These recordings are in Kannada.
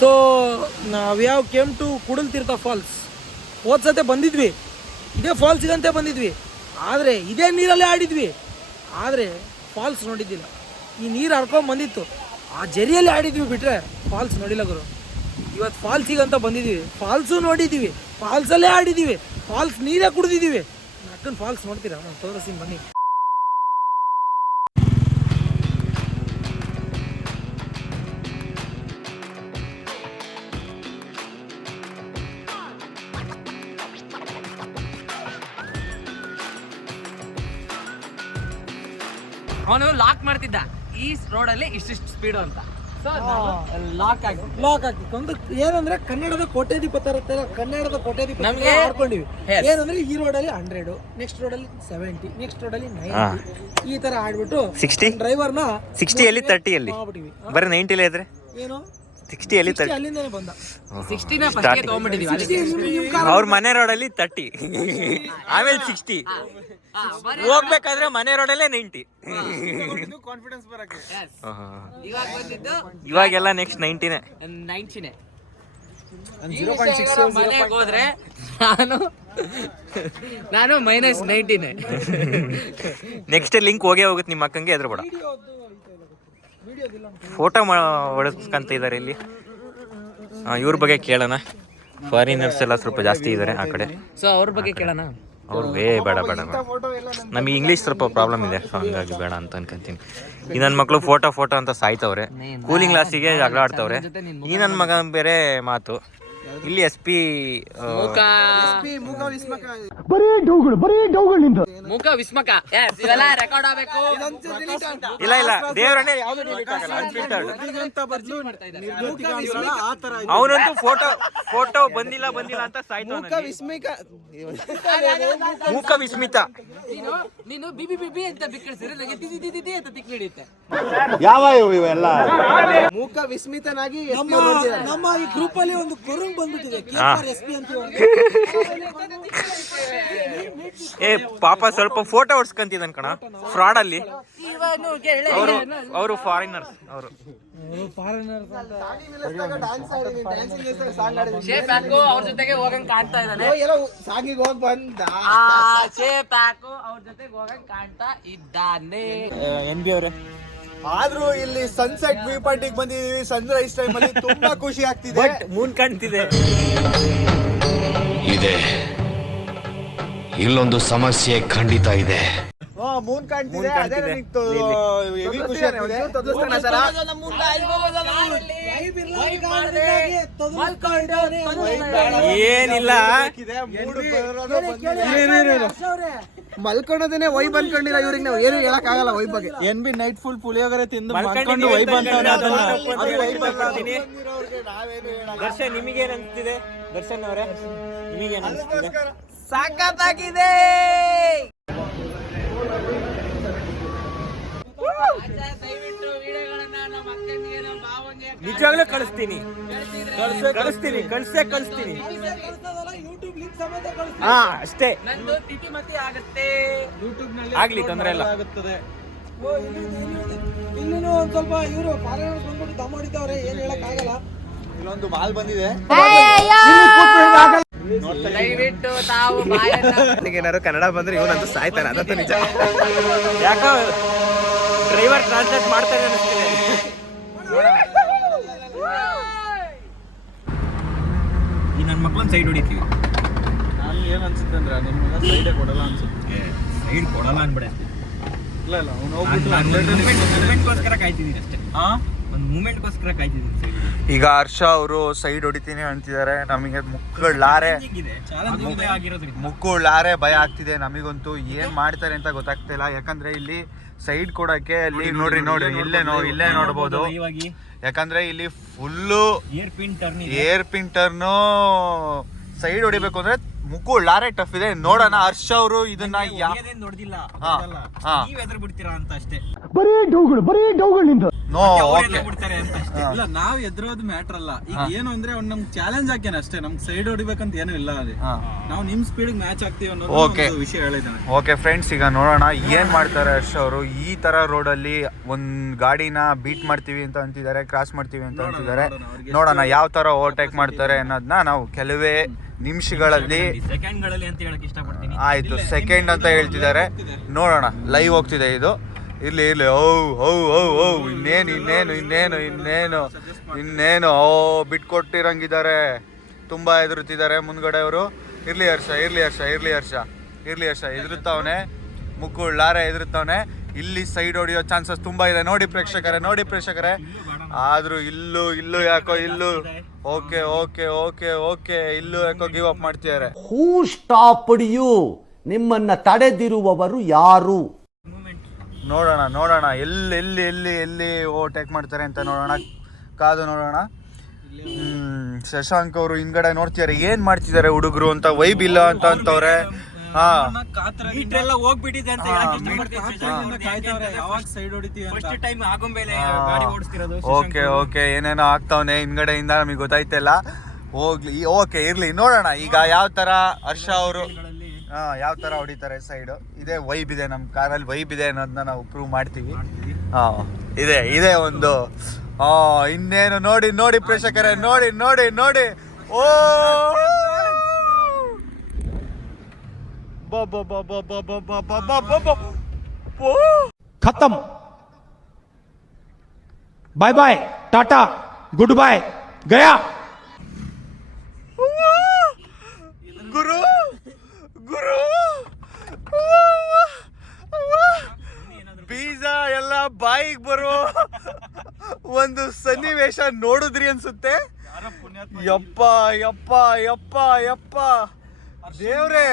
So we have come to Koodlu Theertha falls. ಹೋದ್ಸತೆ ಬಂದಿದ್ವಿ, ಇದೇ ಫಾಲ್ಸಿಗಂತೆ ಬಂದಿದ್ವಿ, ಆದರೆ ಇದೇ ನೀರಲ್ಲೇ ಆಡಿದ್ವಿ. ಆದರೆ ಫಾಲ್ಸ್ ನೋಡಿದ್ದಿಲ್ಲ. ಈ ನೀರು ಹರ್ಕೊಂಡು ಬಂದಿತ್ತು, ಆ ಜರಿಯಲ್ಲಿ ಆಡಿದ್ವಿ ಬಿಟ್ಟರೆ ಫಾಲ್ಸ್ ನೋಡಿಲ್ಲ ಗುರು. ಇವತ್ತು ಫಾಲ್ಸಿಗಂತ ಬಂದಿದ್ದೀವಿ, ಫಾಲ್ಸು ನೋಡಿದ್ದೀವಿ, ಫಾಲ್ಸಲ್ಲೇ ಆಡಿದ್ದೀವಿ, ಫಾಲ್ಸ್ ನೀರೇ ಕುಡಿದಿದ್ದೀವಿ. ಅಕ್ಕನ ಫಾಲ್ಸ್ ನೋಡ್ತೀರಾ? ನಾನು ತೋರಿಸ್ತೀನಿ ಬನ್ನಿ. ಅವನು ಲಾಕ್ ಮಾಡ್ತಿದ್ದ ಈ ರೋಡಲ್ಲಿ ಇಷ್ಟಿಷ್ಟು ಸ್ಪೀಡು ಅಂತ. ಲಾಕ್ ಹಾಕಿ ಒಂದು ಏನಂದ್ರೆ ಕನ್ನಡದ ಕೋಟ್ಯಾಧಿಪತಿ ಇರುತ್ತಲ್ಲ, ಕನ್ನಡದ ಕೋಟ್ಯಾಧಿಪತಿ ನಮ್ಗೆ ಆಡ್ಕೊಂಡಿವಿ. ಏನಂದ್ರೆ ಈ ರೋಡಲ್ಲಿ 100, ನೆಕ್ಸ್ಟ್ ರೋಡಲ್ಲಿ 70, ನೆಕ್ಸ್ಟ್ ರೋಡಲ್ಲಿ 90, ಈ ತರ ಆಡ್ಬಿಟ್ಟು 60 ಡ್ರೈವರ್ನ 60 ಅಲ್ಲಿ 30 ಅಲ್ಲಿ ಬರೀ 90 ಇದ್ರೆ ಏನು 60 ಅಲ್ಲಿ 30 ಅಲ್ಲಿಂದನೇ ಬಂದ 60ನ ಫಸ್ಟ್ ತಗೊಂಡ್ಬಿಟ್ಟಿದೀವಿ. ಅವ್ರ ಮನೆ ರೋಡಲ್ಲಿ 30, ಆಮೇಲೆ 60 ಹೋಗ್ಬೇಕಾದ್ರೆ ಮನೆ ರೋಡಲ್ಲೇ 90. ಕಾನ್ಫಿಡೆನ್ಸ್ ಬರಕ್ಕೆ ಇವಾಗ ಬಂದಿದ್ದು ಇವಾಗೆಲ್ಲ ನೆಕ್ಸ್ಟ್ 90ನೇ. ಮನೆಗೆ ಹೋದ್ರೆ ನಾನು -90ನೇ. ನೆಕ್ಸ್ಟ್ ಲಿಂಕ್ ಹೋಗೇ ಹೋಗುತ್ತೆ ನಿಮ್ಮ ಅಕ್ಕಂಗೆ, ಎದುರು ಬೇಡ. ಫೋಟೋ ಹೊಡೆಸ್ಕಂತ ಇದ್ದಾರೆ ಇಲ್ಲಿ. ಇವ್ರ ಬಗ್ಗೆ ಕೇಳೋಣ. ಫಾರಿನರ್ಸ್ ಎಲ್ಲ ಸ್ವಲ್ಪ ಜಾಸ್ತಿ ಇದ್ದಾರೆ ಆ ಕಡೆ. ಸೊ ಅವ್ರ ಬಗ್ಗೆ ಕೇಳೋಣ. ಅವ್ರು ಬೇಡ ನಮಗೆ ಇಂಗ್ಲೀಷ್ ಸ್ವಲ್ಪ ಪ್ರಾಬ್ಲಮ್ ಇದೆ, ಸೊ ಹಂಗಾಗಿ ಬೇಡ ಅಂತ ಅನ್ಕೊಂತೀನಿ. ಈ ನನ್ನ ಮಕ್ಕಳು ಫೋಟೋ ಅಂತ ಸಾಯ್ತವ್ರೆ, ಕೂಲಿಂಗ್ ಗ್ಲಾಸಿಗೆ ಜಗಳ ಆಡ್ತವ್ರೆ. ಈ ನನ್ನ ಮಗ ಬೇರೆ ಮಾತು. ಇಲ್ಲಿ SP ಮುಖ ವಿಸ್ಮಕ ಇವೆಲ್ಲ ರೆಕಾರ್ಡ್ ಆಗಬೇಕು. ಇಲ್ಲ ದೇವರನ್ನೇ ಯಾವ್ದು ಅವನಂತೂ ಫೋಟೋ ಬಂದಿಲ್ಲ ಅಂತ ಸಾಯ್ತಾವ. ಮೂಕ ವಿಸ್ಮಿತ ನೀನು ಬಿಬಿ ಅಂತ ಬಿಕ್ಕಳಿಸಿದ್ರೆ ನನಗೆ ದಿದಿ ಅಂತ ತಿಕ್ ಹಿಡಿಯುತ್ತೆ. ಯಾವ ಇವೆಲ್ಲ ಮೂಕ ವಿಸ್ಮಿತನಾಗಿ ನಮ್ಮ ಈ ಗ್ರೂಪ್ ಅಲ್ಲಿ ಒಂದು ಕೊರಂಗ್ ಬಂದ್ಬಿಟ್ಟಿದೆ. SP ಅಂತ ಏ ಪಾಪ ಸ್ವಲ್ಪ ಫೋಟೋ ಹೊಡ್ಸ್ಕೊಂತಿದ್ದಾನ ಕಣ ಫ್ರಾಡ್ ಅಲ್ಲಿ. ಅವರು ಫಾರಿನರ್ಸ್, ಅವರು ಶೇಪ್ ಹಾಕು ಅವ್ರ ಜೊತೆಗೆ ಹೋಗಂಗ್ ಕಾಣ್ತಾ ಇದ್ದಾನೆ. ಸಾಗಿಗೆ ಹೋಗಿ ಬಂದ ಶೇಪ್ ಹಾಕು ಅವ್ರ ಜೊತೆಗೆ ಹೋಗಂಗ್ ಕಾಣ್ತಾ ಇದ್ದಾನೆ. NB ಅವರೇ, ಆದ್ರೂ ಇಲ್ಲಿ ಸನ್ಸೆಟ್ ವ್ಯೂ ಪಾಯಿಂಟ್ ಬಂದಿದೀವಿ. ಸನ್ರೈಸ್ ಟೈಮ್ ಅಲ್ಲಿ ತುಂಬಾ ಖುಷಿ ಆಗ್ತಿದೆ. ಬಟ್ ಮೂನ್ ಕಾಣ್ತಿದೆ. ಇದೆ ಇಲ್ಲೊಂದು ಸಮಸ್ಯೆ ಖಂಡಿತ ಇದೆ. ಮೂನ್ ಕಾಣ್ತಿದೆ, ಅದೇ ನನಗೆ ಹೆವಿ ಖುಷಿ ಆಗ್ತಿದೆ. ಏನಿಲ್ಲ, ಮಲ್ಕೊಳ್ಳೋದೇನೆ ವೈಬ್ ಅನ್ಕೊಂಡಿಲ್ಲ ಇವ್ರಿಗೆ. ನಾವು ಏನು ಹೇಳಕ್ ಆಗಲ್ಲ ವೈಬ್ ಬಗ್ಗೆ. NB ನೈಟ್ ಫುಲ್ ಪುಳಿಯೋಗರೆ ತಿಂದು ಮಲ್ಕೊಂಡು ವೈಬ್ ಅಂತ ದರ್ಶನ್ ನಿಮಗೇನ್ ಅನ್ಸ್ತಿದೆ? ದರ್ಶನ್ ಅವರೇ ನಿಮಗೇನ್ ಅನ್ಸ್ತಿದೆ? ಸಖತ್ತಾಗಿದೆ. ದಯವಿಟ್ಟು ವಿಡಿಯೋಗಳನ್ನ ನಮ್ಮ ಅಕ್ಕನಿಗೆ ನಮ್ಮ ಭಾವನಿಗೆ ನಿಜವಾಗ್ಲೂ ಕಳಿಸ್ತೀನಿ. ಕಳಿಸ್ತೀನಿ. ಯೂಟ್ಯೂಬ್ ಲಿಂಕ್ ಸಮೇತ ಹಾ ಅಷ್ಟೇ, ನಂದು ತಿಥಿಮತಿ ಆಗುತ್ತೆ. ಯೂಟ್ಯೂಬ್ ನಲ್ಲಿ ಆಗ್ಲಿ, ತೊಂದ್ರೆ ಇಲ್ಲ. ಇಲ್ಲಿನೂ ಒಂದ್ ಸ್ವಲ್ಪ ಇವರು ಫಾರಿನರ್ಸ್ ಬಂದ್ಬಿಟ್ಟು ದಮ್ ಹೊಡಿತಾವ್ರೆ, ಏನ್ ಹೇಳಕ್ ಆಗಲ್ಲ. ಇಲ್ಲೊಂದು ಮಾಲ್ ಬಂದಿದೆ. ದಯವಿಟ್ಟು ತಾವು ಏನಾದ್ರು ಕನ್ನಡ ಬಂದ್ರೆ ಇವನಂತೂ ಸಾಯ್ತಾನೆ, ಅದಂತೂ ನಿಜ. ಯಾಕೋ ಡ್ರೈವರ್ ಟ್ರಾನ್ಸ್ಲೇಟ್ ಮಾಡ್ತಾರೆ ಅನಿಸ್ತಿದೆ. ಈ ನನ್ನ ಮಕ್ಳನ್ನ ಸೈಡ್ ಹೊಡಿತೀವಿ. ನಾನು ಏನ್ ಅನ್ಸುತ್ತೆ ಅಂದ್ರೆ ನಿಮ್ಗೆ ಸೈಡೇ ಕೊಡಲ್ಲ ಅನ್ಸುತ್ತೆ. ಸೈಡ್ ಕೊಡಲ್ಲ ಅನ್ಬೇಡ. ಇಲ್ಲ ಅವ್ನು ಮೂಮೆಂಟ್ಗೋಸ್ಕರ ಕಾಯ್ತಿದ್ದೀನಿ ಅಷ್ಟೇ. ಒಂದು ಮೂಮೆಂಟ್ಗೋಸ್ಕರ ಕಾಯ್ತಿದ್ದೀನಿ ಸೈಡ್. ಈಗ ಹರ್ಷ ಅವರು ಸೈಡ್ ಹೊಡಿತೀನಿ ಅಂತಿದ್ದಾರೆ. ನಮಗೆ ಮುಕ್ಕುಳ್ಳಾರೆ ಭಯ ಆಗ್ತಿದೆ ನಮಗಂತೂ. ಏನ್ ಮಾಡ್ತಾರೆ ಅಂತ ಗೊತ್ತಾಗ್ತಿಲ್ಲ. ಯಾಕಂದ್ರೆ ಇಲ್ಲಿ ಸೈಡ್ ಕೊಡಕ್ಕೆ ಅಲ್ಲಿ ನೋಡ್ರಿ ಇಲ್ಲೇ ನೋಡ್ಬೋದು. ಯಾಕಂದ್ರೆ ಇಲ್ಲಿ full air pin turn. Side ಹೊಡಿಬೇಕು ಅಂದ್ರೆ ಮುಕ್ಕುಳ್ಳಾರೆ ಟಫ್ ಇದೆ. ನೋಡೋಣ ಹರ್ಷ ಅವರು ಇದನ್ನ ನೋಡಿಲ್ಲ ನೋ ಓಕೆ ಇಲ್ಲ ನಾವ್ ಎದುರೋದು ಮ್ಯಾಟ್ರ್ ಅಲ್ಲ. ಈಗ ಏನು ಅಂದ್ರೆ ಅವ್ನು ನಮ್ಗೆ ಚಾಲೆಂಜ್ ಹಾಕ್ಯಾನ ಅಷ್ಟೇ, ನಮ್ಗೆ ಸೈಡ್ ಹೊಡಿಬೇಕಂತ ಏನೂ ಇಲ್ಲ ಅಲ್ಲಿ. ನಾವು ನಿಮ್ ಸ್ಪೀಡ್ ಮ್ಯಾಚ್ ಆಗ್ತೀವಿ ಅನ್ನೋದು ಒಂದು ವಿಷಯ ಹೇಳಿದ್ದಾನೆ. ಓಕೆ ಫ್ರೆಂಡ್ಸ್, ಈಗ ನೋಡೋಣ ಏನ್ ಮಾಡ್ತಾರೆ ಹರ್ಷ ಅವರು. ಈ ತರ ರೋಡಲ್ಲಿ ಒಂದ್ ಗಾಡಿನ ಬೀಟ್ ಮಾಡ್ತೀವಿ ಅಂತ ಅಂತಿದ್ದಾರೆ, ಕ್ರಾಸ್ ಮಾಡ್ತೀವಿ ಅಂತ ಅಂತಿದ್ದಾರೆ. ನೋಡೋಣ ಯಾವ ತರ ಓವರ್ಟೇಕ್ ಮಾಡ್ತಾರೆ ಅನ್ನೋದನ್ನ ನಾವು ಕೆಲವೇ ನಿಮಿಷಗಳಲ್ಲಿ, ಆಯ್ತು ಸೆಕೆಂಡ್ ಅಂತ ಹೇಳ್ತಿದ್ದಾರೆ, ನೋಡೋಣ. ಲೈವ್ ಹೋಗ್ತಿದೆ ಇದು. ಇರ್ಲಿ ಇನ್ನೇನು ಬಿಟ್ಕೊಟ್ಟಿರಂಗಿದ್ದಾರೆ, ತುಂಬಾ ಎದುರುತ್ತಿದ್ದಾರೆ ಮುಂದ್ಗಡೆ ಅವರು. ಇರ್ಲಿ ಹರ್ಷ ಎದುರುತ್ತವನೆ, ಮುಕ್ಕುಳ್ಳಾರೆ ಎದುರುತ್ತವನೆ. ಇಲ್ಲಿ ಸೈಡ್ ಹೊಡಿಯೋ ಚಾನ್ಸಸ್ ತುಂಬಾ ಇದೆ. ನೋಡಿ ಪ್ರೇಕ್ಷಕರೇ, ಆದ್ರೂ ಇಲ್ಲೂ ಯಾಕೋ ಓಕೆ ಇಲ್ಲೂ ಯಾಕೋ ಗಿವ್ ಅಪ್ ಮಾಡ್ತಿದ್ದಾರೆ. ಹೂ ಸ್ಟಾಪ್ಡ್ ಯು? ನಿಮ್ಮನ್ನ ತಡೆದಿರುವವರು ಯಾರು? ನೋಡೋಣ ಎಲ್ಲಿ ಓವರ್ಟೇಕ್ ಮಾಡ್ತಾರೆ ಅಂತ ಕಾದು ನೋಡೋಣ. ಶಶಾಂಕ್ ಅವರು ಹಿಂದ್ಗಡೆ ನೋಡ್ತಿದ್ದಾರೆ, ಏನ್ ಮಾಡ್ತಿದ್ದಾರೆ ಹುಡುಗರು ಅಂತ. ವೈಬ್ ಇಲ್ಲ ಅಂತ ಅಂತವ್ರೆ. ಓಕೆ ಏನೇನೋ ಆಗ್ತಾವನೆ ಹಿಂದ್ಗಡೆಯಿಂದ, ನಮಗೆ ಗೊತ್ತಾಯ್ತಿಲ್ಲ. ಹೋಗ್ಲಿ, ಓಕೆ ಇರ್ಲಿ, ನೋಡೋಣ ಈಗ ಯಾವ ತರ ಹರ್ಷ ಅವರು ಯಾವ ತರ ಹೊಡಿತಾರೆ ಸೈಡ್. ಇದೇ ವೈಬ್ ಇದೆ, ನಮ್ಮ ಕಾರಲ್ಲಿ ವೈಬ್ ಇದೆ ಅನ್ನೋದನ್ನ ನಾವು ಪ್ರೂವ್ ಮಾಡ್ತೀವಿ. ಇದೆ ಒಂದು ಇನ್ನೇನು. ನೋಡಿ ಪ್ರೇಕ್ಷಕರೇ, ನೋಡಿ ಓ खत्म, bye bye, tata, goodbye, गया. ಗುರು ಬೀಜ ಎಲ್ಲ ಬಾಯಿಗೆ ಬರೋ ಒಂದು ಸನ್ನಿವೇಶ ನೋಡಿದ್ರಿ ಅನ್ಸುತ್ತೆ. ಯಪ್ಪ ದೇವ್ರೆ,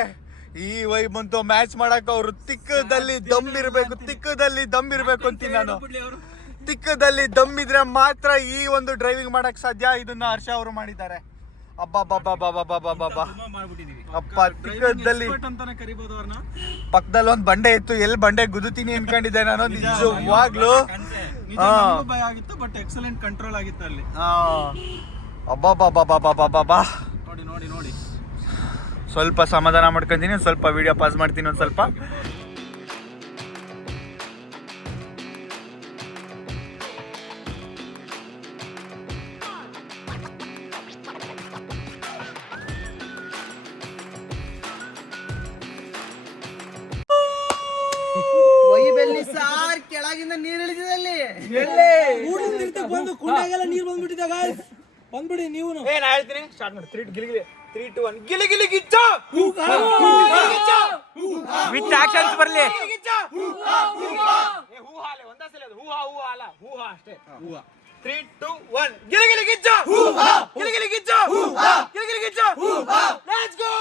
ಈ ವೈಬ್ ಅಂತೂ ಮ್ಯಾಚ್ ಮಾಡಕ್ ಅವ್ರು ತಿಕ್ಕದಲ್ಲಿ ದಮ್ ಇರ್ಬೇಕು ಅಂತೀನಿ ನಾನು. ತಿಕ್ಕದಲ್ಲಿ ದಮ್ ಇದ್ರೆ ಮಾತ್ರ ಈ ಒಂದು ಡ್ರೈವಿಂಗ್ ಮಾಡಕ್ ಸಾಧ್ಯ. ಇದನ್ನ ಹರ್ಷ ಅವರು ಮಾಡಿದ್ದಾರೆ. ತಿಕ್ಕದಲ್ಲಿ ಪಕ್ಕದಲ್ಲಿ ಒಂದ್ ಬಂಡೆ ಇತ್ತು, ಎಲ್ಲಿ ಬಂಡೆ ಗುದುತೀನಿ ಅನ್ಕೊಂಡಿದ್ದೆ ನಾನು ನಿಜವಾಗ್ಲು. ಭಯ ಆಗಿತ್ತು, ಬಟ್ ಎಕ್ಸಲೆಂಟ್ ಕಂಟ್ರೋಲ್ ಆಗಿತ್ತು ಅಲ್ಲಿ. ನೋಡಿ ಸ್ವಲ್ಪ ಸಮಾಧಾನ ಮಾಡ್ಕೊಂತೀನಿ, ಸ್ವಲ್ಪ ವಿಡಿಯೋ ಪಾಸ್ ಮಾಡ್ತೀನಿ ಒಂದ್ ಸ್ವಲ್ಪ. ಕೆಳಗಿಂದ ನೀರು ಇಳಿದಿದೆ ಅಲ್ಲಿ. ಬಂದು ಕುಂಡಾಗೆಲ್ಲ ನೀರು ಬಂದ್ಬಿಟ್ಟಿದೆ ಗಾಯ್ಸ್. ಬಂದ್ಬಿಡಿ ನೀವು. ಏನ್ ಹೇಳ್ತೀನಿ, ಸ್ಟಾರ್ಟ್ ಮಾಡಿ. 3 2 1 ಗಿಲಿ ಗಿಚ್ಚ ವಿತ್ ಆಕ್ಷನ್ಸ್ ಬರ್ಲಿ. ಅಷ್ಟೇ. 3 2 1 ಗಿಲಿ ಗಿಚ್ಚ ಲೆಟ್ಸ್ ಗೋ.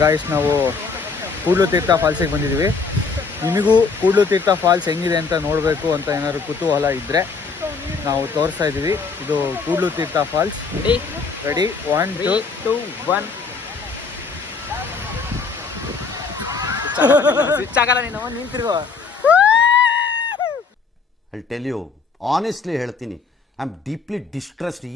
ಗಾಯ್ಸ್, ನಾವು ಕೂಡ್ಲು ತೀರ್ಥ ಫಾಲ್ಸಿಗೆ ಬಂದಿದ್ದೀವಿ. ನಿಮಗೂ ಕೂಡ್ಲು ತೀರ್ಥ ಫಾಲ್ಸ್ ಹೆಂಗಿದೆ ಅಂತ ನೋಡಬೇಕು ಅಂತ ಏನಾದ್ರು ಕುತೂಹಲ ಇದ್ದರೆ ನಾವು ತೋರಿಸ್ತಾ ಇದ್ದೀವಿ. ಇದು Koodlu Theertha falls. Ready 1 2 2 1. I tell you honestly ಹೇಳ್ತೀನಿ, I am deeply distressed.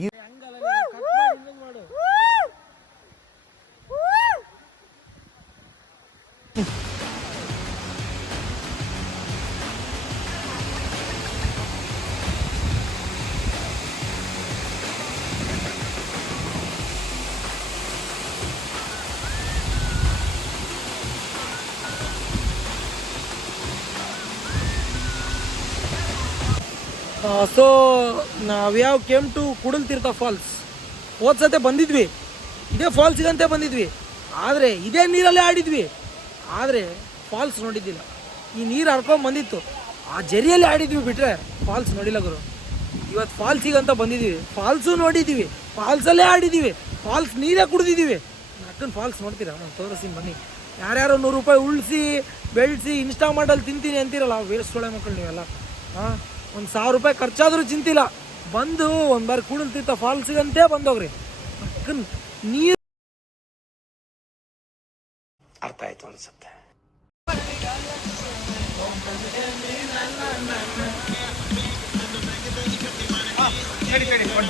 So we have come to Kudal Theertha falls. ಹೋದ ಸತೆ ಬಂದಿದ್ವಿ, ಇದೇ ಫಾಲ್ಸಿಗಂತೆ ಬಂದಿದ್ವಿ, ಆದರೆ ಇದೇ ನೀರಲ್ಲೇ ಆಡಿದ್ವಿ, ಆದರೆ ಫಾಲ್ಸ್ ನೋಡಿದ್ದಿಲ್ಲ. ಈ ನೀರು ಹರ್ಕೊಂಡು ಬಂದಿತ್ತು, ಆ ಜರಿಯಲ್ಲಿ ಆಡಿದ್ವಿ ಬಿಟ್ಟರೆ ಫಾಲ್ಸ್ ನೋಡಿಲ್ಲ ಗುರು. ಇವತ್ತು ಫಾಲ್ಸಿಗಂತ ಬಂದಿದ್ದೀವಿ, ಫಾಲ್ಸು ನೋಡಿದ್ದೀವಿ, ಫಾಲ್ಸಲ್ಲೇ ಆಡಿದ್ದೀವಿ, ಫಾಲ್ಸ್ ನೀರೇ ಕುಡಿದಿದ್ದೀವಿ. ಅಕ್ಕನ ಫಾಲ್ಸ್ ನೋಡ್ತೀರಾ? ನಾನು ತೋರಿಸ್ತೀನಿ ಬನ್ನಿ. ಯಾರ್ಯಾರೋ 100 ರೂಪಾಯಿ ಉಳಿಸಿ ಬೆಳೆಸಿ ಇನ್ಸ್ಟಾ ಮಾಡಲ್ಲಿ ತಿಂತೀನಿ ಅಂತೀರಲ್ಲ, ವೇಸ್ಟ್ ಒಳ್ಳೆ ಮಕ್ಕಳು ನೀವೆಲ್ಲ. ಹಾಂ, ಒಂದು 1000 ರೂಪಾಯಿ ಖರ್ಚಾದರೂ ಚಿಂತಿಲ್ಲ, ಬಂದು ಒಂದು ಬಾರಿ ಕೂಡಲ್ ತೀರ್ಥ ಫಾಲ್ಸಿಗಂತೆ ಬಂದೋಗ್ರಿ. ಅಕ್ಕನ ನೀರು ಅರ್ಥ ಆಯ್ತು ಅನ್ಸುತ್ತೆ.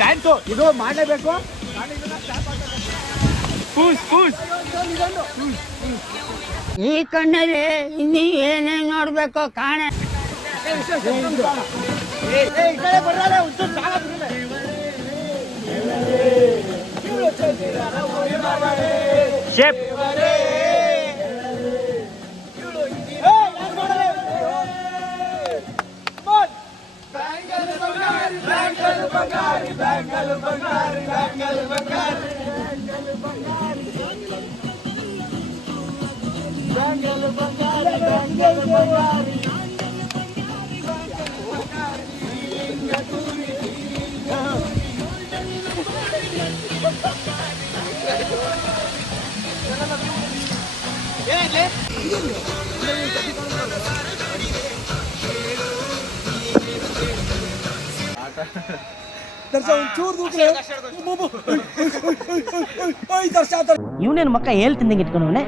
ಡ್ಯಾನ್ಸು ಇದು ಮಾಡಲೇಬೇಕು. ಈ ಕಣ್ಣಲ್ಲಿ ಇನ್ನೀ ಏನೇನು ನೋಡ್ಬೇಕು ಕಾಣೆ. ಶೇಪ್ ಇವನೇನು ಮಕ್ಕ ಹೇಳ್ತಿದ್ದಂಗೆ ಇಟ್ಕೊಂಡವನೆ.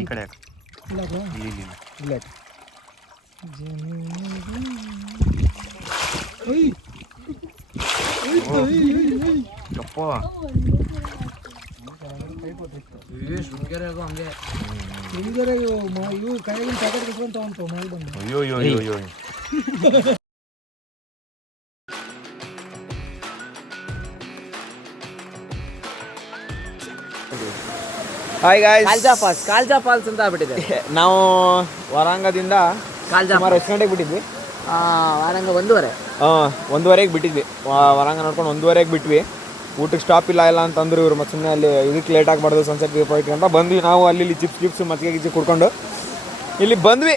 ಈ ಕಡೆ ಇಲ್ಲ. ಇವು ಕೈಗಿನ ಪ್ಯಾಕೆಟ್ ಕಿತ್ಕೊಂತ ಉಂಟು ಮೇಲೆ ಬಂದು. ಅಯ್ಯೋ ಹಾಯ್ ಗಾಯ್ಸ್, ಕಾಲ್ಜಾ ಫಾಲ್ಸ್ ಅಂತ ಆಗ್ಬಿಟ್ಟಿದೆ. ನಾವು ವರಾಂಗದಿಂದ ಕಾಲ್ಜಾ ಸುಮಾರು ಎಷ್ಟು ಗಂಟೆಗೆ ಬಿಟ್ಟಿದ್ವಿ? ವಾರಂಗ 1:30. 1:30ಗೆ ಬಿಟ್ಟಿದ್ವಿ. ವರಾಂಗ ನೋಡ್ಕೊಂಡು 1:30ಗೆ ಬಿಟ್ವಿ. ಊಟಕ್ಕೆ ಸ್ಟಾಪ್ ಇಲ್ಲ ಅಂತಂದ್ರು ಇವರು. ಮತ್ತೆ ಸುಮ್ಮನೆ ಅಲ್ಲಿ ಇದಕ್ಕೆ ಲೇಟ್ ಆಗಬಾರ್ದು ಸನ್ಸೆಟ್ ವ್ಯೂ ಪಾಯಿಂಟ್ ಅಂತ ಬಂದ್ವಿ. ನಾವು ಅಲ್ಲಿ ಚಿಪ್ಸ್ ಮತ್ತಿಗೆ ಗಿಚ್ಚಿ ಕುಡ್ಕೊಂಡು ಇಲ್ಲಿ ಬಂದ್ವಿ.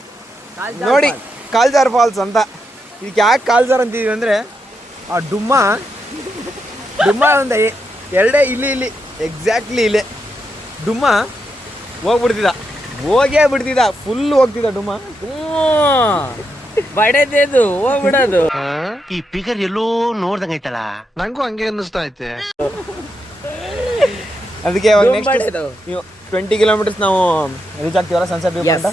ನೋಡಿ ಕಾಲ್ಜಾರ್ ಫಾಲ್ಸ್ ಅಂತ. ಇದಕ್ಕೆ ಯಾಕೆ ಕಾಲ್ಜಾರ್ ಅಂತಿದ್ವಿ ಅಂದರೆ, ಆ ಡುಮ್ಮ ಒಂದು ಎರಡೇ ಇಲ್ಲಿ ಎಕ್ಸಾಕ್ಟ್ಲಿ ಇಲ್ಲೇ ಡುಮ್ಮ ಹೋಗೇ ಬಿಡ್ತಿದ್ದ ಫುಲ್ ಹೋಗ್ತಿದ್ದ ಡುಮ್ಮ. ಬಡದೇದು ಹೋಗ್ಬಿಡೋದು. ಈ ಫಿಗರ್ ಎಲ್ಲೋ ನೋಡ್ದಂಗೈತಲ್ಲ, ನಂಗೂ ಹಂಗೆ ಅನ್ನಿಸ್ತಾ ಐತೆ. ಅದಕ್ಕೆ 20 ಕಿಲೋಮೀಟರ್ಸ್ ನಾವು ರೀಚ್ ಆಗ್ತೀವಲ್ಲ ಸನ್ಸೆಟ್ ವ್ಯೂ ಪಾಯಿಂಟ್.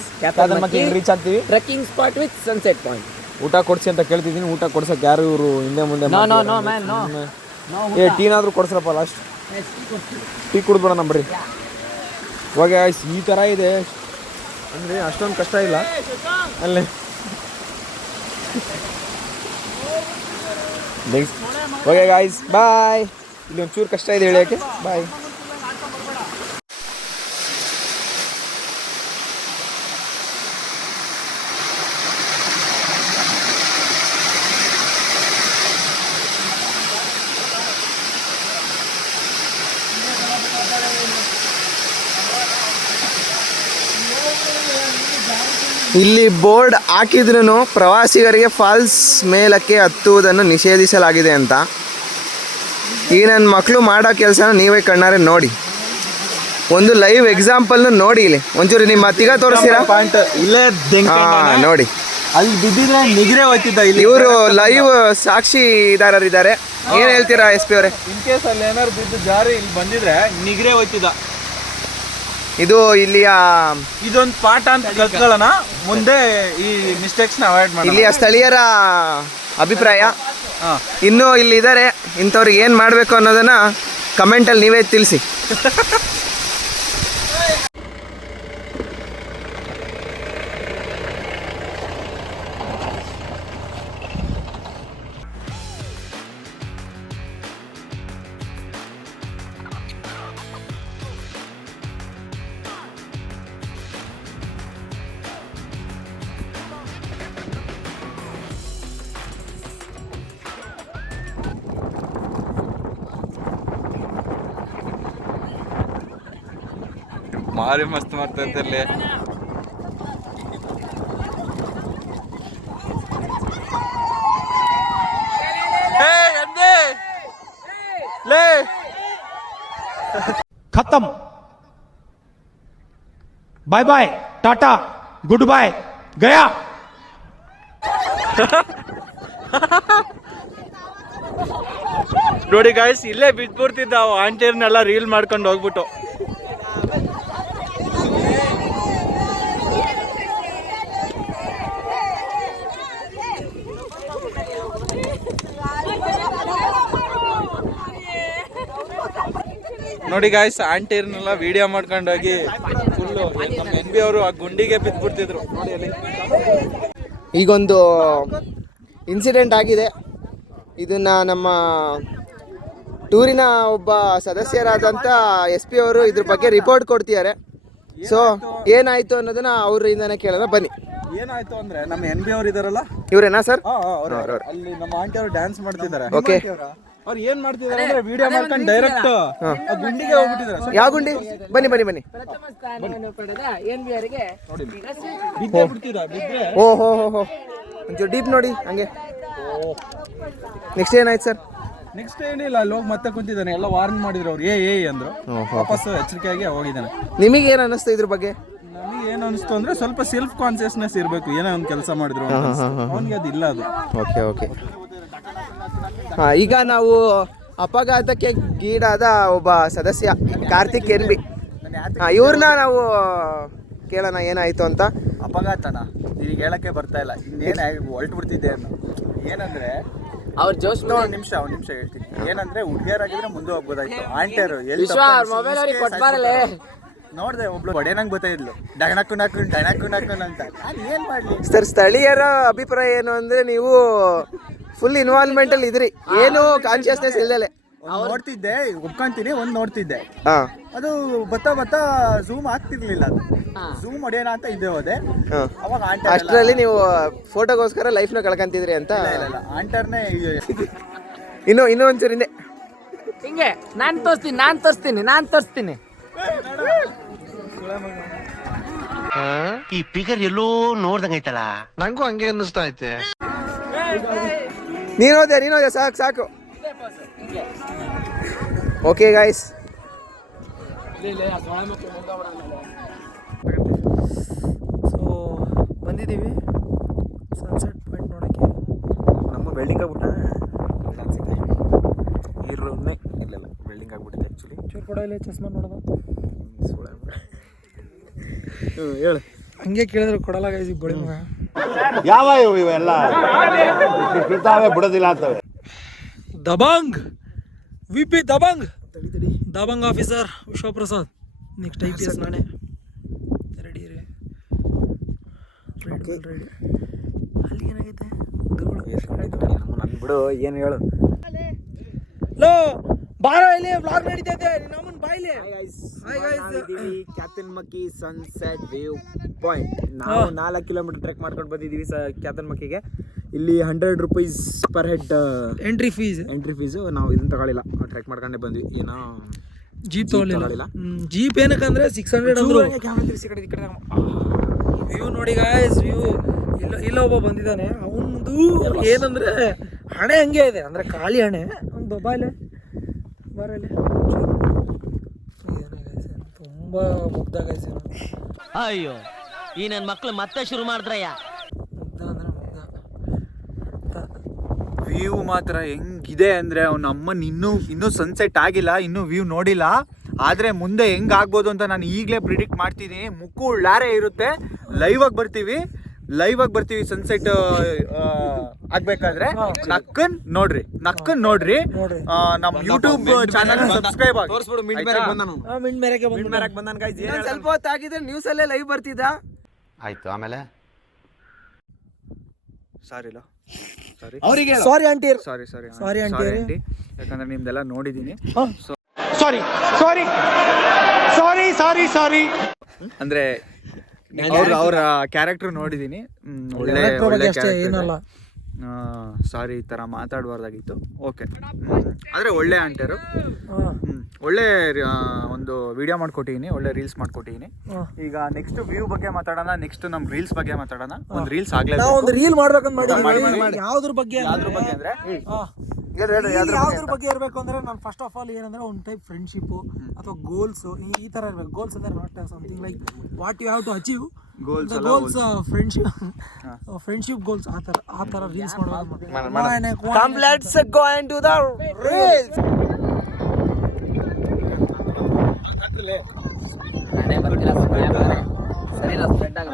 ಮತ್ತೆ ರೀಚ್ ಆಗ್ತೀವಿ trekking spot with sunset point. ಊಟ ಕೊಡ್ಸಿ ಅಂತ ಕೇಳ್ತಿದ್ದೀನಿ. ಊಟ ಕೊಡ್ಸಕ್ಕೆ ಯಾರು ಇವರು ಹಿಂದೆ ಮುಂದೆ ಟೀನಾದ್ರೂ ಕೊಡ್ಸ್ರಪ್ಪ. ಲಾಸ್ಟ್ ಟೀ ಕುಡಿದ್ಬಿಡೋಣ ಬರ್ರಿ. ಇವಾಗ ಈ ಥರ ಇದೆ ಅಂದರೆ ಅಷ್ಟೊಂದು ಕಷ್ಟ ಇಲ್ಲ ಅಲ್ಲೇ. ಓಕೆ ಗಾಯ್ಸ್, ಬಾಯ್. ಇಲ್ಲಿ ಒಂಚೂರು ಕಷ್ಟ ಇದೆ ಹೇಳೋಕ್ಕೆ. ಬಾಯ್. ಇಲ್ಲಿ ಬೋರ್ಡ್ ಹಾಕಿದ್ರೂ ಪ್ರವಾಸಿಗರಿಗೆ ಫಾಲ್ಸ್ ಮೇಲಕ್ಕೆ ಹತ್ತುವುದನ್ನು ನಿಷೇಧಿಸಲಾಗಿದೆ ಅಂತ. ಈ ನನ್ನ ಮಕ್ಕಳು ಮಾಡೋ ಕೆಲಸನ ನೀವೇ ಕಣ್ಣಾರೆ ನೋಡಿ. ಒಂದು ಲೈವ್ ಎಕ್ಸಾಂಪಲ್ನ ನೋಡಿ. ಇಲ್ಲಿ ಒಂಚೂರು ನಿಮ್ಮ ತಿಗ ತೋರಿಸ್ತೀರಾ? ಪಾಯಿಂಟ್ ಇಲ್ಲೇ ನೋಡಿ, ಅಲ್ಲಿ ಬಿದ್ದಿದ್ರೆ ನಿಗ್ರೆ ಹೋಯ್ತಿದ್ದ. ಇವರು ಲೈವ್ ಸಾಕ್ಷಿದಾರರಿದ್ದಾರೆ. ಏನು ಹೇಳ್ತೀರಾ SP ಅವರೇ? ಇನ್ ಕೇಸ್ ಅಲ್ಲಿ ಏನಾದ್ರು ಬಿದ್ದು ಜಾರಿ ಇಲ್ಲಿ ಬಂದಿದ್ರೆ ನಿಗ್ರೆ ಹೋಯ್ತಿದ್ದ. ಇದು ಇಲ್ಲಿಯ ಇದೊಂದು ಪಾಠ ಅಂತ ಕಲ್ತ್ಕೊಳ್ಳೋಣ, ಮುಂದೆ ಈ ಮಿಸ್ಟೇಕ್ಸ್ನ ಅವಾಯ್ಡ್ ಮಾಡಿ. ಇಲ್ಲಿಯ ಸ್ಥಳೀಯರ ಅಭಿಪ್ರಾಯ. ಇನ್ನೂ ಇಲ್ಲಿದ್ದಾರೆ, ಇಂಥವ್ರಿಗೆ ಏನು ಮಾಡಬೇಕು ಅನ್ನೋದನ್ನು ಕಮೆಂಟಲ್ಲಿ ನೀವೇ ತಿಳಿಸಿ. ಭಾರಿ ಮಸ್ತ್ ಮಾಡ್ತಾ ಇದ್ದಲ್ಲಿ. खत्म bye bye tata goodbye गया ನೋಡಿ ಗಾಯ್ಸ್, ಇಲ್ಲೇ ಬಿದ್ಬಿಡ್ತಿದ್ದ ಆಂಟಿಯರ್ನೆಲ್ಲ ರೀಲ್ ಮಾಡ್ಕೊಂಡು ಹೋಗ್ಬಿಟ್ಟು. ನೋಡಿ ಗಾಯ್ಸ್, ಆಂಟಿಯರ್ನೆಲ್ಲ ವಿಡಿಯೋ ಮಾಡ್ಕೊಂಡೋಗಿ ಫುಲ್ಲು ನಮ್ಮ NB ಅವರು ಆ ಗುಂಡಿಗೆ ಬಿದ್ಬಿಡ್ತಿದ್ರು ನೋಡಿ ಅಲ್ಲಿ. ಈಗೊಂದು ಇನ್ಸಿಡೆಂಟ್ ಆಗಿದೆ. ಇದನ್ನು ನಮ್ಮ ಟೂರಿನ ಒಬ್ಬ ಸದಸ್ಯರಾದಂಥ SP ಅವರು ಇದ್ರ ಬಗ್ಗೆ ರಿಪೋರ್ಟ್ ಕೊಡ್ತಿದ್ದಾರೆ. ಸೊ ಏನಾಯಿತು ಅನ್ನೋದನ್ನ ಅವರಿಂದನೇ ಕೇಳೋಣ ಬನ್ನಿ. ಏನಾಯ್ತು ಅಂದ್ರೆ ನಮ್ಮ NB ಅವರು ಇದಾರಲ್ಲ, ಇವರೇನಾ ಸರ್? ಅಲ್ಲಿ ನಮ್ಮ ಆಂಟಿ ಅವರು ಡ್ಯಾನ್ಸ್ ಮಾಡ್ತಿದ್ದಾರೆ. ಓಕೆ, ಅವ್ರು ಏನ್ ಮಾಡ್ತಿದ್ದಾರೆ ಅಂದ್ರೆ ವಿಡಿಯೋ ಮಾಡ್ಕೊಂಡು ಡೈರೆಕ್ಟ್ ಗುಂಡಿಗೆ ಹೋಗ್ಬಿಟ್ಟಿದ್ದಾರೆ. ಯಾವ ಗುಂಡಿ? ಬನ್ನಿ ಬನ್ನಿ ಬನ್ನಿ. ಓ ಹೋ ಹೋ ಹೋ, ಒಂಚೂರು ಡೀಪ್ ನೋಡಿ ಹಂಗೆ. ನೆಕ್ಸ್ಟ್ ಏನಾಯ್ತು ಸರ್? ನೆಕ್ಸ್ಟ್ ಏನಿಲ್ಲ, ಅಲ್ಲಿ ಹೋಗಿ ಮತ್ತೆ ಕುಂತಿದ್ದಾನೆ. ಎಲ್ಲ ವಾರ್ನ್ ಮಾಡಿದ್ರು ಅವ್ರು, ಏ ಅಂದ್ರು. ವಾಪಸ್ ಎಚ್ಚರಿಕೆಯಾಗಿ ಹೋಗಿದ್ದಾನೆ. ನಿಮಗೆ ಏನು ಅನ್ನಿಸ್ತು ಇದ್ರ ಬಗ್ಗೆ? ನಮಗೆ ಏನು ಅನಿಸ್ತು ಅಂದ್ರೆ ಸ್ವಲ್ಪ ಸೆಲ್ಫ್ ಕಾನ್ಸಿಯಸ್ನೆಸ್ ಇರಬೇಕು. ಏನೋ ಒಂದು ಕೆಲಸ ಮಾಡಿದ್ರು ಅವನಿಗೆ ಅದು ಇಲ್ಲ ಅದು. Okay okay. ಹಾಂ, ಈಗ ನಾವು ಅಪಘಾತಕ್ಕೆ ಗೀಡಾದ ಒಬ್ಬ ಸದಸ್ಯ ಕಾರ್ತಿಕ್ NB, ಇವ್ರನ್ನ ನಾವು ಕೇಳೋಣ ಏನಾಯಿತು ಅಂತ. ಅಪಘಾತನ ಈಗ ಹೇಳಕ್ಕೆ ಬರ್ತಾ ಇಲ್ಲ, ಇನ್ನೇನು ಹೊರಟು ಬಿಡ್ತಿದ್ದೆ ಅನ್ನೋ. ಏನಂದ್ರೆ ಅವ್ರ ಜೋಶ್ ಒಂದ್ ನಿಮಿಷ ಹೇಳ್ತೀನಿ. ಏನಂದ್ರೆ ಹುಡುಗಿಯರಾಗಿದ್ರೆ ಮುಂದೆ ಹೋಗ್ಬೋದಾಯ್ತು. ಆಂಟಿಯರು ನೋಡ್ದೆ ಒಬ್ಳು ಹೊಡೆನಂಗ್ ಗೊತ್ತಾಯಿದ್ಲು, ಡಗಣಕ್ಕುನ್ ಅಂತ. ನಾನು ಏನ್ ಮಾಡ್ಲಿ ಸರ್? ಸ್ಥಳೀಯರ ಅಭಿಪ್ರಾಯ ಏನು ಅಂದ್ರೆ ನೀವು ಫುಲ್ ಇನ್ವಾಲ್ವ್ಮೆಂಟ್ ಅಲ್ಲಿ ಇದ್ರಿ, ಏನು ಕಾನ್ಶಿಯಸ್ನೆಸ್ ಇಲ್ಲದೆ. ನೋಡ್ತಿದ್ದೆ, ಒಪ್ಕೊಂತೀನಿ, ಒಂದ್ ನೋಡ್ತಿದ್ದೆ. ಹಾ, ಅದು ಬತ್ತಾ ಝೂಮ್ ಆಗ್ತಿರ್ಲಿಲ್ಲ. ಅದು ಝೂಮ್ ಹೊಡೆಯೋಣ ಅಂತ ಹಿಂದೆ ಹೋದೆ. ಅವಾಗ ಅಷ್ಟರಲ್ಲಿ ನೀವು ಫೋಟೋಗೋಸ್ಕರ ಲೈಫ್ನ ಕಳ್ಕೊಂತಿದ್ರಿ ಅಂತ. ಆಂಟರ್ನೇ ಇನ್ನೂ ಒಂಚೂರು ಹಿಂದೆ ಹಿಂಗೆ ನಾನ್ ತೋರಿಸ್ತೀನಿ. ಈ ಫಿಗರ್ ಎಲ್ಲೋ ನೋಡ್ದಂಗೈತಲ್ಲ. ನಂಗೂ ಹಂಗೆ ಅನ್ನಿಸ್ತಾ ಐತೆ. ನೀನೋದೆ ಸಾಕು. ಓಕೆ ಗಾಯ್ಸ್, ಸೊ ಬಂದಿದ್ದೀವಿ ಸನ್ಸೆಟ್ ಪಾಯಿಂಟ್ ನೋಡೋಕ್ಕೆ. ನಮ್ಮ ಬೆಲ್ಡಿಂಗ್ ಆಗ್ಬಿಟ್ಟ ಅನ್ಸುತ್ತೆ. ಇರಲೇ ಇರಲಿಲ್ಲ, ಬೆಲ್ಡಿಂಗ್ ಆಗ್ಬಿಟ್ಟಿದೆ ಆ್ಯಕ್ಚುಲಿ. ಚೂರು ಕೂಡ ಇಲ್ಲ, ಚಸ್ಮಾ ನೋಡೋದು ಹೇಳು. ಹಂಗೆ ಕೇಳಿದ್ರೆ ಕೊಡಲ್ಲ ಗೈಸ್. ಬಳಿ ಮಗ ಯಾವ ಇವೆಲ್ಲ ಬಿಡೋದಿಲ್ಲ ಅಂತವೆ. Dabangg VP Dabangg officer Vishwaprasad. Next IPS ನಾನೇ. ರೆಡಿ ರೀ, ರೆಡಿ. ಅಲ್ಲಿ ಏನಾಗೈತೆ ನನ್ ಬಿಡು, ಏನು ಹೇಳು. ಲೋ ಬಾರೋ, ಇಲ್ಲಿ ವ್ಲಾಗ್ ನಡೀತೈತೆ, ನಮ್ಮನ್ ಬಾಯ್ಲಿ. ಕ್ಯಾಪ್ಟನ್ ಮಕ್ಕಿ ಸನ್ಸೆಟ್ ವ್ಯೂ ಪಾಯಿಂಟ್. ನಾವು 4 ಕಿಲೋಮೀಟರ್ ಟ್ರೆಕ್ ಮಾಡ್ಕೊಂಡು ಬಂದಿದ್ದೀವಿ ಕ್ಯಾಪ್ಟನ್ ಮಕ್ಕಿಗೆ. ಇಲ್ಲಿ 100 rupees per head entry fees. ನಾವು ಇದನ್ನ ತಗೊಳ್ಳಿಲ್ಲ, ಟ್ರೆಕ್ ಮಾಡ್ಕೊಂಡೇ ಬಂದ್ವಿ. ಏನೋ ಜೀಪ್ ತಗೊಳ್ಳಿಲ್ಲ. ಜೀಪ್ ಏನಕ್ಕಂದ್ರೆ 600 ಅಂದ್ರು. ವ್ಯೂ ನೋಡಿ ಗಾಯ್ಸ್, ಇಲ್ಲ ಒಬ್ಬ ಬಂದಿದ್ದಾನೆ. ಅವನದು ಏನಂದ್ರೆ ಹಣೆ ಹಂಗೆ ಇದೆ, ಅಂದ್ರೆ ಖಾಲಿ ಹಣೆ. ಒಂದು ಬಾಯ್ಲೆ ಬರಲಿ. ತುಂಬಾ ಮುಗ್ಧ ಗಾಯ್ಸ್. ಅಯ್ಯೋ, ಈ ನನ್ನ ಮಕ್ಳು ಮತ್ತೆ ಶುರು ಮಾಡಿದ್ರಯ್ಯ. ಮುಗ್ಧ ಅಂದ್ರೆ ಮುಗ್ಧ. ವ್ಯೂ ಮಾತ್ರ ಹೆಂಗಿದೆ ಅಂದ್ರೆ, ಅವ್ನ ಅಮ್ಮನ ಇನ್ನೂ ಸನ್ಸೆಟ್ ಆಗಿಲ್ಲ, ಇನ್ನೂ ವ್ಯೂ ನೋಡಿಲ್ಲ. ಆದ್ರೆ ಮುಂದೆ ಹೆಂಗ್ ಆಗ್ಬೋದು ಅಂತ ನಾನು ಈಗಲೇ ಪ್ರಿಡಿಕ್ಟ್ ಮಾಡ್ತಿದ್ದೀನಿ. ಮುಕ್ಕು ಲಾರೆ ಇರುತ್ತೆ. ಲೈವ್ ಆಗಿ ಬರ್ತೀವಿ ಸನ್ಸೆಟ್ ಆಗ್ಬೇಕಾದ್ರೆ. ನಕ್ಕನ್ ನೋಡ್ರಿ. ನಮ್ಮ ಯೂಟ್ಯೂಬ್ ಚಾನಲ್ ಸಬ್ಸ್ಕ್ರೈಬ್ ಆಗಿ. ಸ್ವಲ್ಪ ಹೊತ್ತಾಗಿದ್ರೆ ನ್ಯೂಸ್ ಅಲ್ಲೇ ಲೈವ್ ಬರ್ತಿದ್ದ. ಆಯ್ತು, ಆಮೇಲೆ ಸಾರಿ ಆಂಟಿ. ಯಾಕಂದ್ರೆ ನಿಮ್ದೆಲ್ಲ ನೋಡಿದೀನಿ. ಸಾರಿ ಅಂದ್ರೆ ಅವ್ರ ಕ್ಯಾರೆಕ್ಟರ್ ನೋಡಿದೀನಿ. ಒಳ್ಳೆ ಅಷ್ಟೇ, ಏನಲ್ಲ. ಸಾರಿ ಈ ಥರ ಮಾತಾಡಬಾರ್ದಾಗಿತ್ತು. ಓಕೆ, ಆದರೆ ಒಳ್ಳೆ ಆಂಟರು. ಒಳ್ಳೆ ಒಂದು ವಿಡಿಯೋ ಮಾಡ್ಕೊಟ್ಟಿದ್ದೀನಿ, ಒಳ್ಳೆ ರೀಲ್ಸ್ ಮಾಡ್ಕೊಟ್ಟಿದ್ದೀನಿ. ಈಗ ನೆಕ್ಸ್ಟ್ ವ್ಯೂ ಬಗ್ಗೆ ಮಾತಾಡೋಣ, ನೆಕ್ಸ್ಟ್ ನಮ್ಮ ರೀಲ್ಸ್ ಬಗ್ಗೆ ಮಾತಾಡೋಣ. ಒಂದು ರೀಲ್ಸ್ ನಾವು ಆಗಲೇಬೇಕು. ಒಂದು ರೀಲ್ ಮಾಡ್ಬೇಕಂತ ಮಾಡಿ ಯಾವ್ದ್ರ ಬಗ್ಗೆ ಯಾವ್ದ್ರ ಬಗ್ಗೆ ಅಂದರೆ ಯಾವ್ದ್ರ ಬಗ್ಗೆ ಇರಬೇಕು ಅಂದ್ರೆ ನಾನು ಫಸ್ಟ್ ಆಫ್ ಆಲ್ ಏನಂದ್ರೆ ಒಂದು ಟೈಪ್ ಫ್ರೆಂಡ್ಶಿಪ್ ಅಥವಾ ಗೋಲ್ಸ್ ಈ ತರ ಇರಬೇಕು. ಗೋಲ್ಸ್ ಅಂದ್ರೆ not something like what you have to achieve goals, friendship goals, ಆ ತರ ರೀಲ್ಸ್ ಮಾಡಬೇಕು. Come let's go into the reels.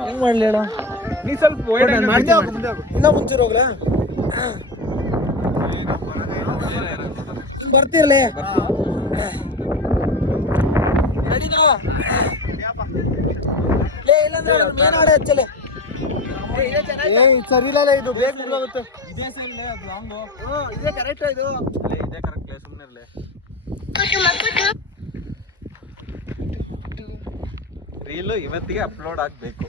ಹೆಂಗ್ ಮಾಡ್ಲಿ ಹೇಳ, ನೀ ಸ್ವಲ್ಪ ಇನ್ನ ಮುಂಚೆ ಹೋಗ್ಲಾ ಬರ್ತಿರ್ಲಿ ಸರಿ ಇಲ್ಲ ಇದು ಬೇಗ ಮುಗಿದೋಗುತ್ತೆ. ಇದೇ ಕರೆಕ್ಟ್, ಇದು ಇದೇ ಕರೆಕ್ಟ್. ಸುಮ್ಮನೆ ಇರಲಿ. ರೀಲು ಇವತ್ತಿಗೆ ಅಪ್ಲೋಡ್ ಆಗಬೇಕು.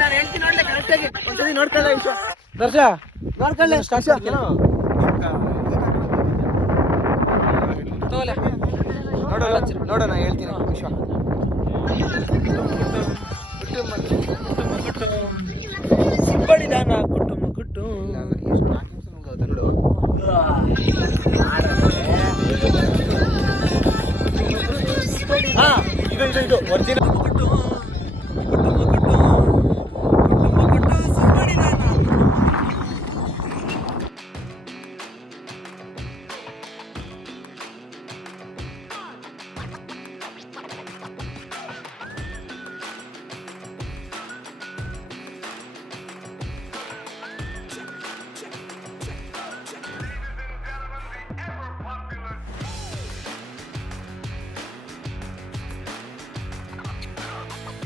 ನಾನು ಹೇಳ್ತೀನಿ ನೋಡ್ಲೆ ಕರೆಕ್ಟಾಗಿ ಒಂದ್ಸತಿ ನೋಡ್ಕೊಳ್ಳ ವಿಶ್ವ. ದರ್ಶ ನೋಡ್ಕೊಳ್ಳೆ ಸ್ಟಾರ್ಟ್ ನೋಡೋಣ ಹೇಳ್ತೀನಿ ವಿಶ್ವ. ಸಿಬ್ಬಡಿದಾನ ಕುಟುಂಬ ಇದು ಒರಿಜಿನಲ್